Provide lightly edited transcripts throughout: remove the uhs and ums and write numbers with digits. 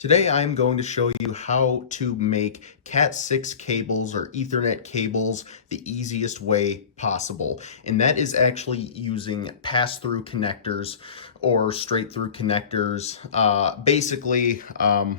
Today I'm going to show you how to make Cat6 cables or Ethernet cables the easiest way possible. And that is actually using pass-through connectors or straight-through connectors. Basically,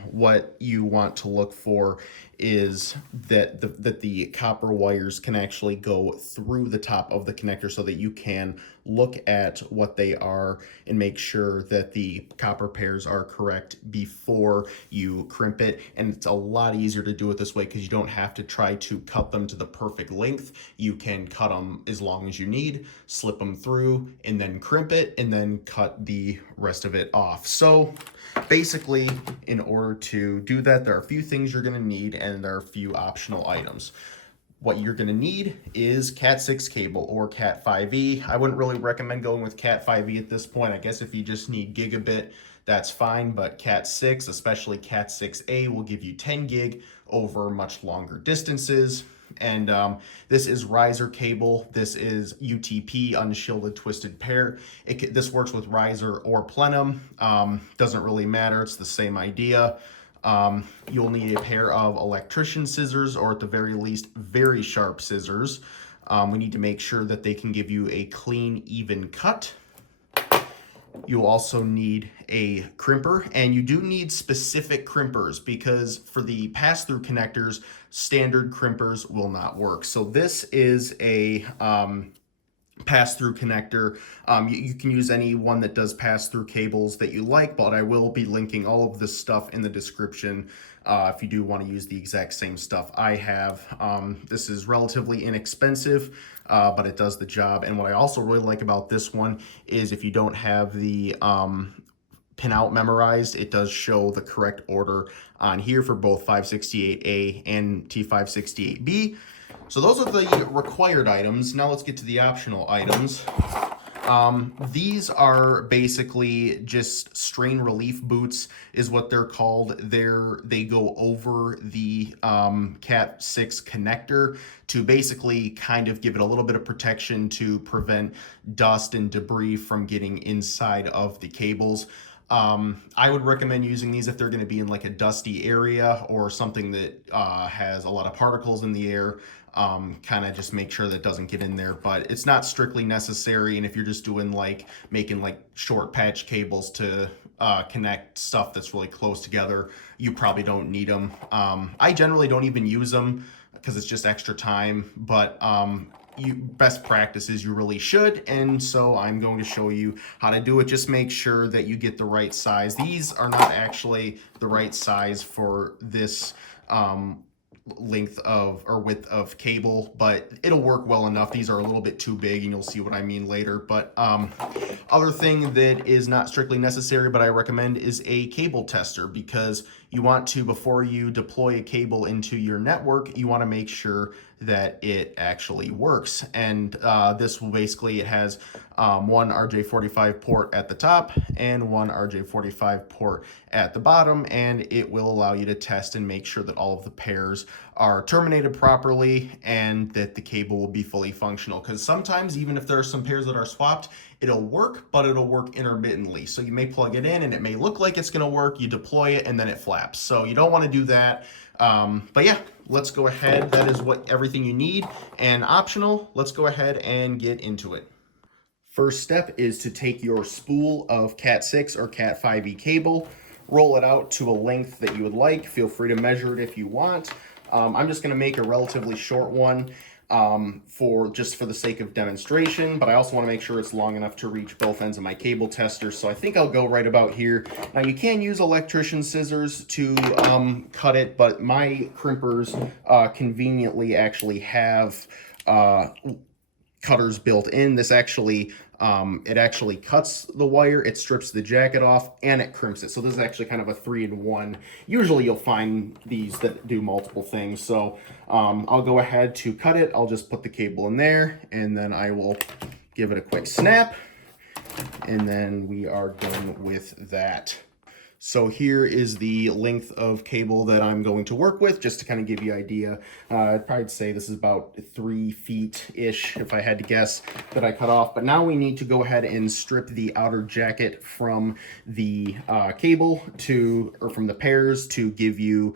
what you want to look for is that the copper wires can actually go through the top of the connector so that you can look at what they are and make sure that the copper pairs are correct before you crimp it. And it's a lot easier to do it this way because you don't have to try to cut them to the perfect length. You can cut them as long as you need, slip them through, and then crimp it, and then cut the rest of it off. So basically, in order to do that, there are a few things you're going to need, and there are a few optional items. What you're going to need is Cat6 cable or Cat5e. I wouldn't really recommend going with Cat5e at this point. I guess if you just need gigabit, that's fine, but Cat6, especially Cat6a, will give you 10 gig over much longer distances. And this is riser cable. This is UTP, unshielded twisted pair. This works with riser or plenum. Doesn't really matter. It's the same idea. You'll need a pair of electrician scissors, or at the very least, very sharp scissors. We need to make sure that they can give you a clean, even cut. You'll also need a crimper, and you do need specific crimpers because for the pass-through connectors, standard crimpers will not work. So this is a pass-through connector. You can use any one that does pass-through cables that you like, but I will be linking all of this stuff in the description if you do want to use the exact same stuff I have. This is relatively inexpensive, but it does the job. And what I also really like about this one is if you don't have the Pinout memorized, it does show the correct order on here for both 568A and T568B. So those are the required items. Now let's get to the optional items. These are basically just strain relief boots is what they're called. They go over the Cat6 connector to basically kind of give it a little bit of protection to prevent dust and debris from getting inside of the cables. I would recommend using these if they're going to be in like a dusty area or something that has a lot of particles in the air. Kind of just make sure that doesn't get in there, but it's not strictly necessary. And if you're just doing like making like short patch cables to connect stuff that's really close together, you probably don't need them. I generally don't even use them because it's just extra time, but best practices you really should, and so I'm going to show you how to do it. Just make sure that you get the right size. These are not actually the right size for this length of or width of cable, but it'll work well enough. These are a little bit too big, and you'll see what I mean later. But other thing that is not strictly necessary but I recommend is a cable tester, because you want to, before you deploy a cable into your network, you want to make sure that it actually works. And this will basically, it has one RJ45 port at the top and one RJ45 port at the bottom, and it will allow you to test and make sure that all of the pairs are terminated properly and that the cable will be fully functional. Because sometimes, even if there are some pairs that are swapped, it'll work, but it'll work intermittently. So you may plug it in and it may look like it's going to work, you deploy it, and then it flaps. So you don't want to do that. But yeah, let's go ahead. That is everything you need. And optional, let's go ahead and get into it. First step is to take your spool of Cat6 or Cat5e cable, roll it out to a length that you would like. Feel free to measure it if you want. I'm just going to make a relatively short one for the sake of demonstration, but I also want to make sure it's long enough to reach both ends of my cable tester. So I think I'll go right about here. Now you can use electrician scissors to cut it, but my crimpers conveniently actually have cutters built in. This actually it actually cuts the wire, it strips the jacket off, and it crimps it. So this is actually kind of a 3-in-1. Usually you'll find these that do multiple things. So I'll go ahead to cut it. I'll just put the cable in there, and then I will give it a quick snap, and then we are done with that. So here is the length of cable that I'm going to work with, just to kind of give you an idea. I'd probably say this is about 3 feet-ish, if I had to guess, that I cut off. But now we need to go ahead and strip the outer jacket from the cable or from the pairs to give you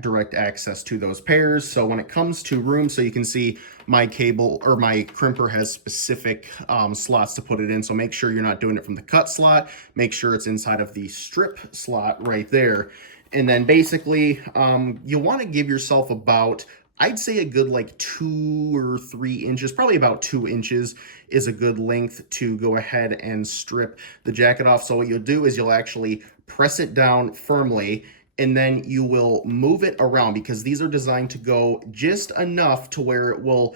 direct access to those pairs. So when it comes to room, so you can see my cable or my crimper has specific slots to put it in. So make sure you're not doing it from the cut slot. Make sure it's inside of the strip slot right there. And then basically you want to give yourself about, I'd say a good like 2 or 3 inches, probably about 2 inches is a good length to go ahead and strip the jacket off. So what you'll do is you'll actually press it down firmly, and then you will move it around, because these are designed to go just enough to where it will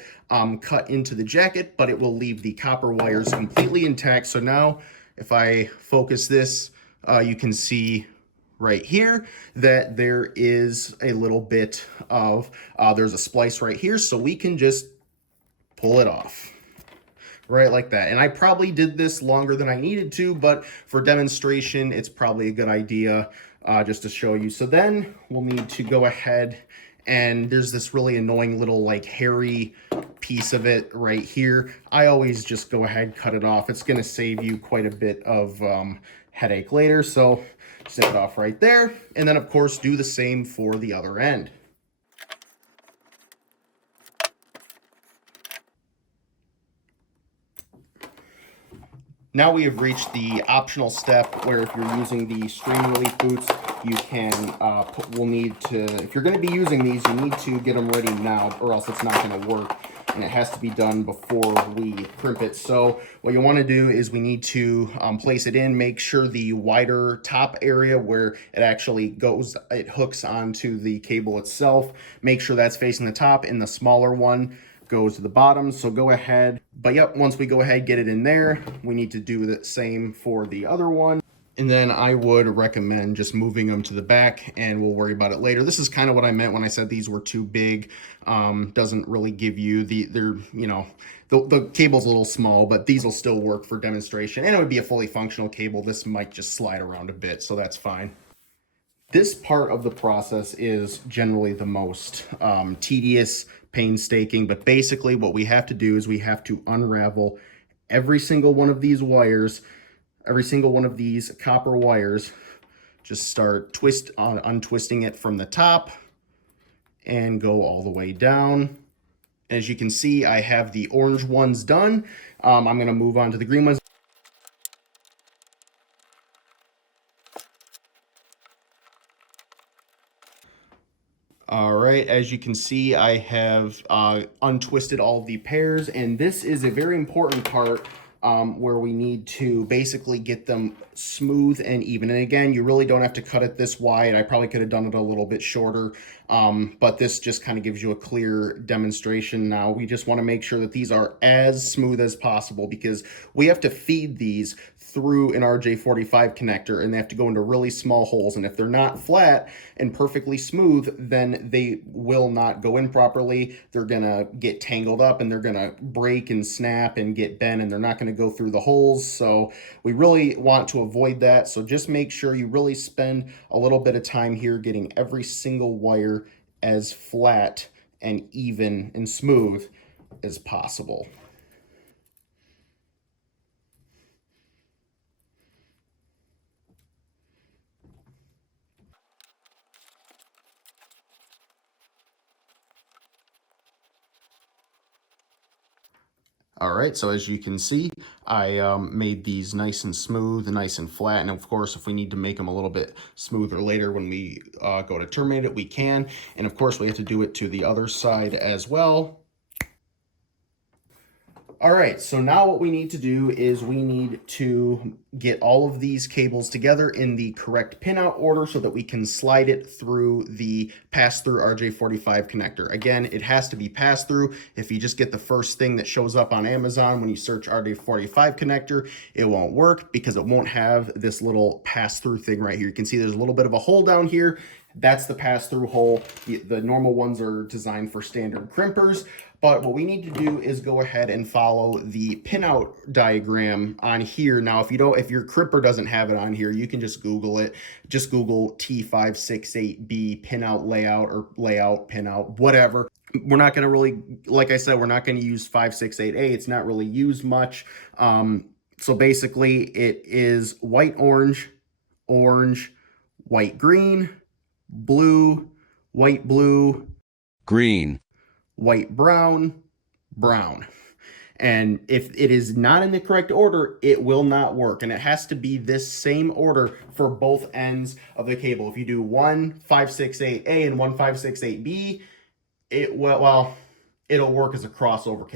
cut into the jacket, but it will leave the copper wires completely intact. So now if I focus this, you can see right here that there is a little bit of, there's a splice right here, so we can just pull it off. Right like that. And I probably did this longer than I needed to, but for demonstration, it's probably a good idea just to show you. So then we'll need to go ahead, and there's this really annoying little like hairy piece of it right here. I always just go ahead, cut it off. It's going to save you quite a bit of headache later. So snip it off right there. And then of course do the same for the other end. Now we have reached the optional step where if you're using the stream relief boots, you can, we'll need to, if you're going to be using these, you need to get them ready now, or else it's not going to work. And it has to be done before we crimp it. So what you want to do is we need to place it in, make sure the wider top area where it actually goes, it hooks onto the cable itself, make sure that's facing the top, and the smaller one goes to the bottom. So go ahead, but yep, once we go ahead, get it in there, we need to do the same for the other one. And then I would recommend just moving them to the back, and we'll worry about it later. This is kind of what I meant when I said these were too big. Doesn't really give you they're, you know, the cable's a little small, but these will still work for demonstration, and it would be a fully functional cable. This might just slide around a bit, so that's fine. This part of the process is generally the most tedious, painstaking, but basically what we have to do is we have to unravel every single one of these wires, every single one of these copper wires. Just start untwisting it from the top and go all the way down. As you can see, I have the orange ones done. I'm going to move on to the green ones. All right, as you can see, I have untwisted all the pairs, and this is a very important part where we need to basically get them smooth and even. And again, you really don't have to cut it this wide. I probably could have done it a little bit shorter, but this just kind of gives you a clear demonstration. Now we just want to make sure that these are as smooth as possible, because we have to feed these through an RJ45 connector, and they have to go into really small holes. And if they're not flat and perfectly smooth, then they will not go in properly. They're gonna get tangled up, and they're gonna break and snap and get bent, and they're not gonna go through the holes. So we really want to avoid that. So just make sure you really spend a little bit of time here getting every single wire as flat and even and smooth as possible. All right, so as you can see, I made these nice and smooth and nice and flat. And of course, if we need to make them a little bit smoother later when we go to terminate it, we can. And of course, we have to do it to the other side as well. All right, so now what we need to do is we need to get all of these cables together in the correct pinout order so that we can slide it through the Pass-thru RJ45 connector. Again, it has to be pass-through. If you just get the first thing that shows up on Amazon when you search RJ45 connector, it won't work because it won't have this little pass-through thing right here. You can see there's a little bit of a hole down here. That's the pass-through hole. The normal ones are designed for standard crimpers. But what we need to do is go ahead and follow the pinout diagram on here. Now, if your crimper doesn't have it on here, you can just Google it. Just Google T568B pinout layout or layout pinout, whatever. We're not going to really, like I said, we're not going to use 568A. It's not really used much. So basically, it is white, orange, orange, white, green, blue, white, blue, green, white, brown, brown. And if it is not in the correct order, it will not work. And it has to be this same order for both ends of the cable. If you do one 568A and one 568B, it'll work as a crossover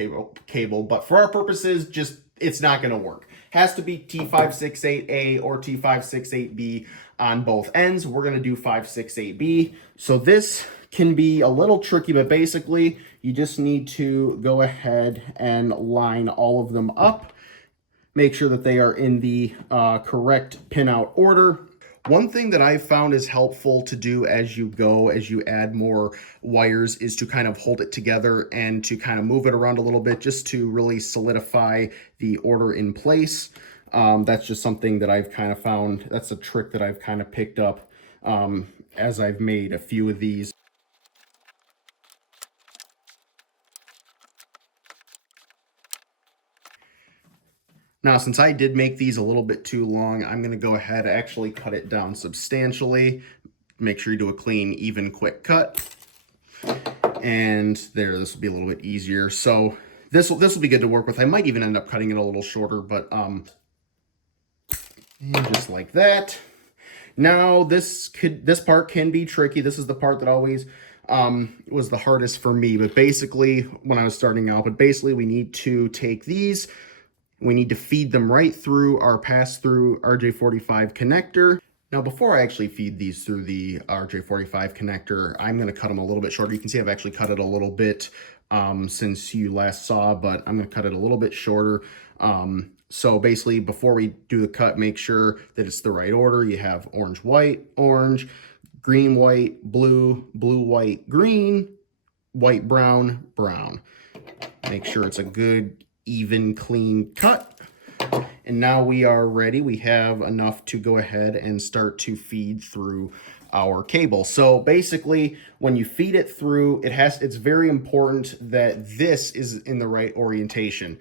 cable. But for our purposes, it's not going to work. Has to be T568A or T568B on both ends. We're going to do 568B. So this can be a little tricky, but basically you just need to go ahead and line all of them up. Make sure that they are in the correct pinout order. One thing that I've found is helpful to do as you go, as you add more wires, is to kind of hold it together and to kind of move it around a little bit just to really solidify the order in place. That's just something that I've kind of found. That's a trick that I've kind of picked up as I've made a few of these. Now, since I did make these a little bit too long, I'm going to go ahead and actually cut it down substantially. Make sure you do a clean, even, quick cut. And there, this will be a little bit easier. So this will be good to work with. I might even end up cutting it a little shorter, but just like that. Now, this part can be tricky. This is the part that always was the hardest for me. But basically, when I was starting out, we need to take these. We need to feed them right through our Pass-thru RJ45 connector. Now, before I actually feed these through the RJ45 connector, I'm going to cut them a little bit shorter. You can see I've actually cut it a little bit since you last saw, but I'm going to cut it a little bit shorter. So basically, before we do the cut, make sure that it's the right order. You have orange, white, orange, green, white, blue, blue, white, green, white, brown, brown. Make sure it's a good, even, clean cut. And now we are ready. We have enough to go ahead and start to feed through our cable. So basically, when you feed it through, it's very important that this is in the right orientation.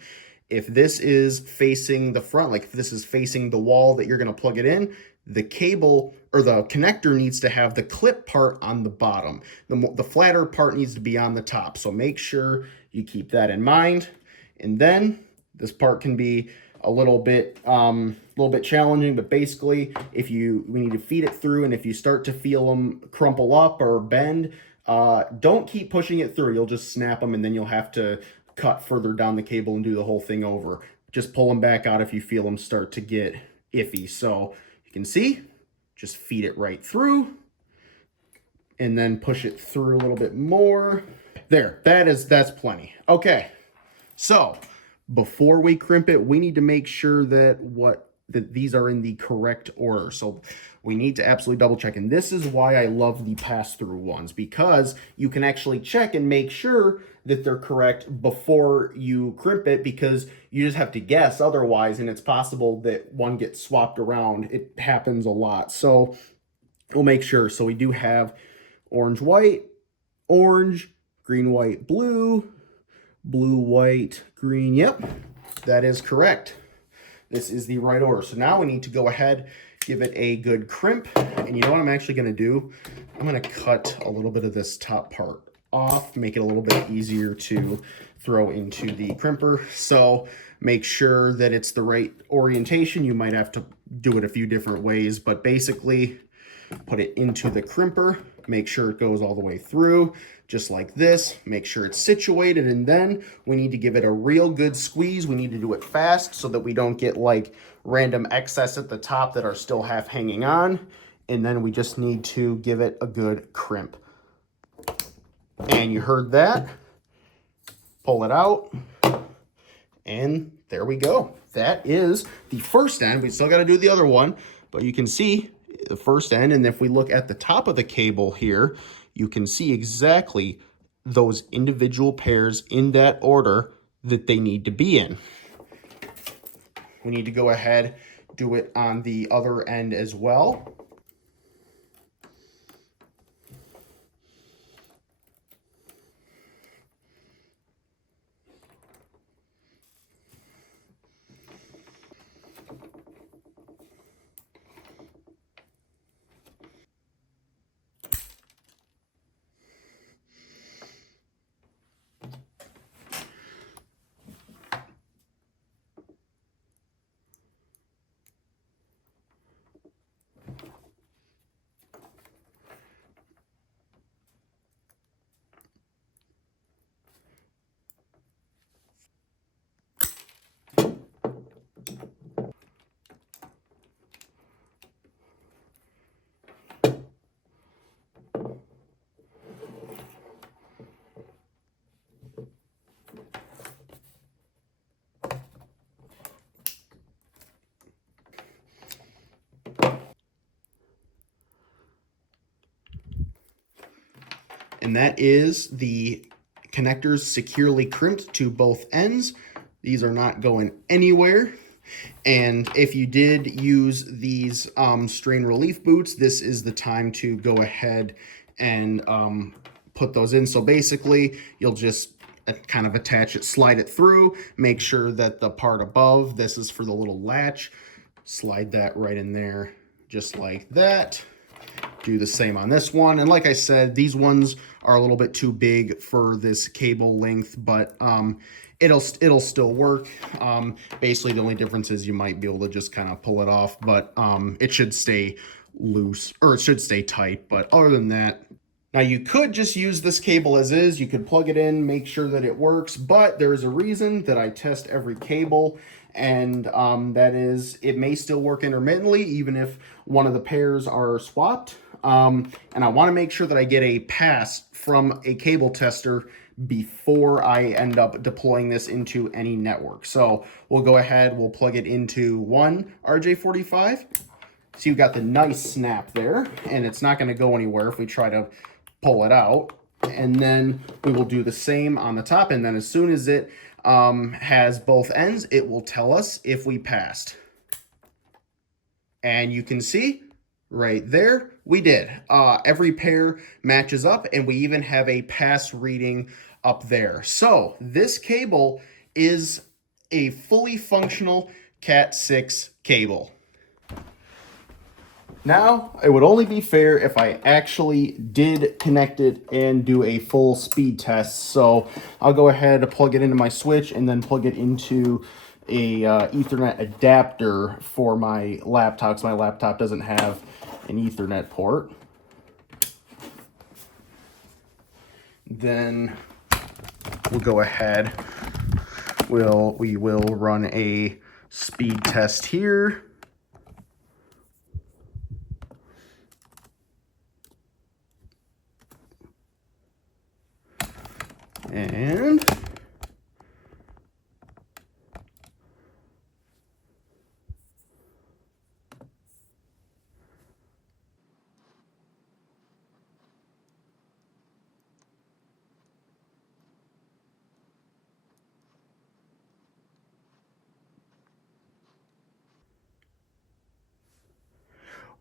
If this is facing the front, like if this is facing the wall that you're going to plug it in, the cable or the connector needs to have the clip part on the bottom. The flatter part needs to be on the top. So make sure you keep that in mind. And then this part can be a little bit challenging, but basically we need to feed it through, and if you start to feel them crumple up or bend, don't keep pushing it through. You'll just snap them, and then you'll have to cut further down the cable and do the whole thing over. Just pull them back out if you feel them start to get iffy. So you can see, just feed it right through, and then push it through a little bit more. There, that's plenty. Okay. So before we crimp it, we need to make sure that these are in the correct order. So we need to absolutely double check. And this is why I love the pass-through ones, because you can actually check and make sure that they're correct before you crimp it, because you just have to guess otherwise, and it's possible that one gets swapped around. It happens a lot. So we'll make sure. So we do have orange, white, orange, green, white, blue, blue, white, green. Yep, that is correct. This is the right order. So now we need to go ahead, give it a good crimp. And you know what I'm actually going to do? I'm going to cut a little bit of this top part off, make it a little bit easier to throw into the crimper. So make sure that it's the right orientation. You might have to do it a few different ways, but basically put it into the crimper, make sure it goes all the way through, just like this. Make sure it's situated, and then we need to give it a real good squeeze. We need to do it fast so that we don't get like random excess at the top that are still half hanging on. And then we just need to give it a good crimp. And you heard that. Pull it out, and there we go. That is the first end. We still got to do the other one, but you can see the first end. And if we look at the top of the cable here, you can see exactly those individual pairs in that order that they need to be in. We need to go ahead, do it on the other end as well. And that is the connectors securely crimped to both ends. These are not going anywhere. And if you did use these strain relief boots, this is the time to go ahead and put those in. So basically, you'll just kind of attach it, slide it through, make sure that the part above, this is for the little latch, slide that right in there just like that. Do the same on this one. And like I said, these ones are a little bit too big for this cable length, but it'll still work. Basically, the only difference is you might be able to just kind of pull it off, but it should stay loose, or it should stay tight. But other than that, now you could just use this cable as is. You could plug it in, make sure that it works, but there is a reason that I test every cable, and that is it may still work intermittently, even if one of the pairs are swapped. And I want to make sure that I get a pass from a cable tester before I end up deploying this into any network. So we'll go ahead, we'll plug it into one RJ45. So you've got the nice snap there, and it's not going to go anywhere if we try to pull it out. And then we will do the same on the top, and then as soon as it has both ends, it will tell us if we passed. And you can see right there, we did. Every pair matches up, and we even have a pass reading up there. So this cable is a fully functional Cat 6 cable. Now, it would only be fair if I actually did connect it and do a full speed test. So I'll go ahead and plug it into my switch and then plug it into a Ethernet adapter for my laptop, because my laptop doesn't have an Ethernet port. Then we'll go ahead, we will run a speed test here. And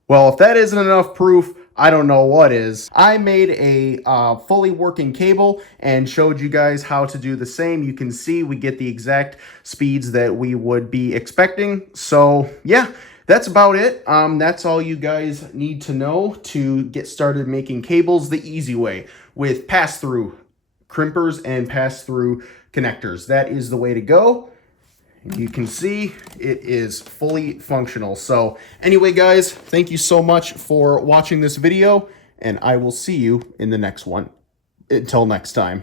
well, if that isn't enough proof, I don't know what is. I made a fully working cable and showed you guys how to do the same. You can see we get the exact speeds that we would be expecting. So yeah, that's about it. That's all you guys need to know to get started making cables the easy way with pass-through crimpers and pass-through connectors. That is the way to go. You can see it is fully functional. So anyway, guys, thank you so much for watching this video, and I will see you in the next one. Until next time.